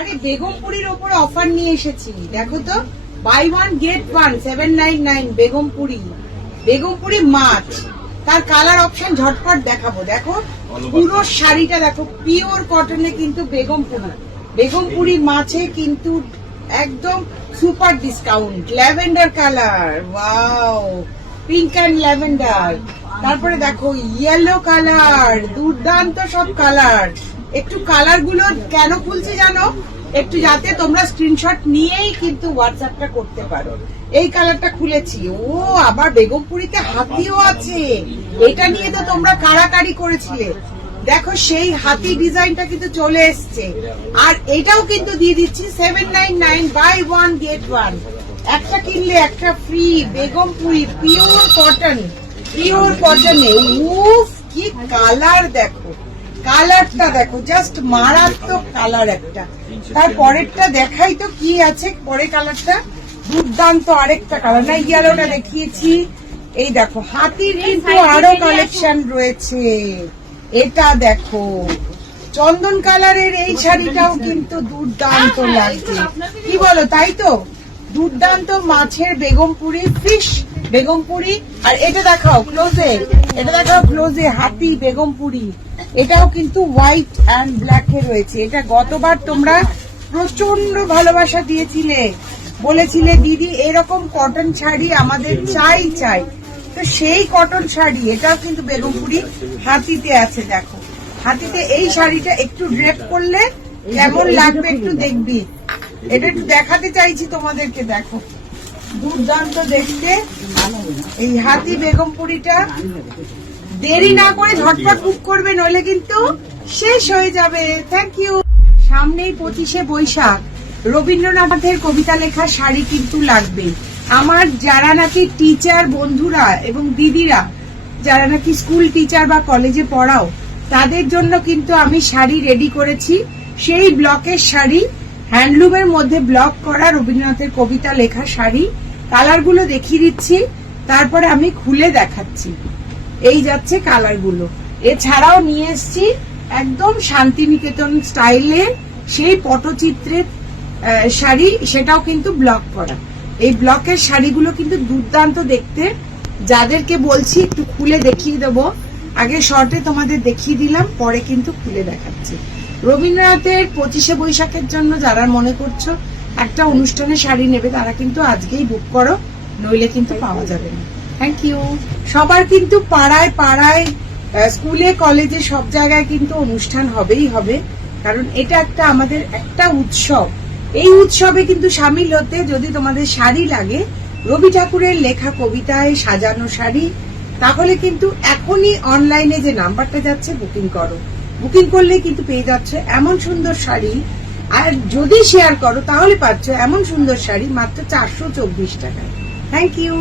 আরে বেগমপুরীর ওপরে অফার নিয়ে এসেছি, দেখো তো, buy one get one 799 Begampuri মাছ। তার কালার অপশন ঝটপট দেখাবো। দেখো পুরো শাড়িটা দেখো, পিওর কটনে কিন্তু বেগমপুরি মাছে কিন্তু একদম super discount. Lavender colour, wow, pink and lavender. তারপরে দেখো ইয়েলো কালার, দুর্দান্ত সব কালার। একটু কালার গুলো কেন খুলছি জানো? একটু যাতে তোমরা স্ক্রিনশট নিয়েই কিন্তু হোয়াটসঅ্যাপটা করতে পারো। এই কালারটা খুলেছি। ও আবার বেগমপুরিতে হাতিও আছে, এটা নিয়ে তো তোমরা কাড়াকাড়ি করেছিলে। দেখো সেই হাতি ডিজাইনটা কিন্তু চলে এসছে। আর এটাও কিন্তু দিয়ে দিচ্ছি 799 বাই ওয়ান গেট ওয়ান। একটা কিনলে একটা ফ্রি। বেগমপুরি পিওর কটনে। উফ কি কালার দেখো, কালারটা দেখো, জাস্ট মারাত্মক কালার একটা। তার পরেরটা দেখাই তো কি আছে পরে। কালারটা দুর্দান্ত আরেকটা কালার, না ইয়েলোটা দেখিয়েছি। এই দেখো হাতির কিন্তু আরো কালেকশন রয়েছে। এটা দেখো চন্দন কালারের এই শাড়িটাও কিন্তু দুর্দান্ত লাগছে, কি বলো? তাই তো, দুর্দান্ত মাছের বেগমপুরি, ফিশ বেগমপুরি। আর এটা দেখাও ক্লোজে, হাতি বেগমপুরি। এটাও কিন্তু হোয়াইট অ্যান্ড ব্ল্যাক এ রয়েছে। এটা গতবার তোমরা প্রচন্ড ভালোবাসা দিয়েছিলে, বলেছিলে দিদি এরকম কটন শাড়ি আমাদের চাই। তো সেই কটন শাড়ি, এটাও কিন্তু বেগমপুরি হাতিতে আছে। দেখো হাতিতে এই শাড়িটা একটু ড্রেপ করলে কেমন লাগবে একটু দেখবি। এটা একটু দেখাতে চাইছি তোমাদেরকে। দেখো দুর্দান্ত দেখতে এই হাতি বেগমপুরিটা। দেরি না করে ঝটপট বুক করবে, নইলে কিন্তু শেষ হয়ে যাবে। Thank you. সামনেই 25শে বৈশাখ, রবীন্দ্রনাথের কবিতা লেখা শাড়ি কিন্তু লাগবে। আমার যারা নাকি টিচার বন্ধুরা এবং দিদিরা, যারা নাকি স্কুল টিচার বা কলেজে পড়াও, তাদের জন্য কিন্তু আমি শাড়ি রেডি করেছি। সেই ব্লকের শাড়ি, হ্যান্ডলুমের মধ্যে ব্লক করা রবীন্দ্রনাথের কবিতা লেখা শাড়ি। কালারগুলো দেখিয়ে দিচ্ছি, তারপরে আমি খুলে দেখাচ্ছি। এই যাচ্ছে কালারগুলো। এছাড়াও নিয়ে এসছি একদম শান্তিনিকেতন স্টাইলে সেই পটচিত্রের শাড়ি, সেটাও কিন্তু ব্লক করা। এই ব্লকের শাড়িগুলো কিন্তু দুর্দান্ত দেখতে। যাদেরকে বলছি একটু খুলে দেখিয়ে দেবো, আগে শর্টে তোমাদের দেখিয়ে দিলাম, পরে কিন্তু খুলে দেখাচ্ছি। রবীন্দ্রনাথের 25শে বৈশাখের জন্য যারা মনে করছো একটা অনুষ্ঠানে শাড়ি নেবে, তারা কিন্তু আজকেই বুক করো, নইলে কিন্তু পাওয়া যাবে না। Thank you. সবার কিন্তু পাড়ায় পাড়ায়, স্কুলে কলেজে সব জায়গায় কিন্তু অনুষ্ঠান হবেই হবে, কারণ এটা একটা আমাদের একটা উৎসব। এই উৎসবে কিন্তু সামিল হতে যদি তোমাদের শাড়ি লাগে, রবি ঠাকুরের লেখা কবিতায় সাজানো শাড়ি, তাহলে কিন্তু এখনই অনলাইনে যে নাম্বারটা যাচ্ছে বুকিং করো। বুকিং করলে কিন্তু পেয়ে যাচ্ছে এমন সুন্দর শাড়ি। আর যদি শেয়ার করো তাহলে পাচ্ছ এমন সুন্দর শাড়ি মাত্র 424 টাকায়। Thank you.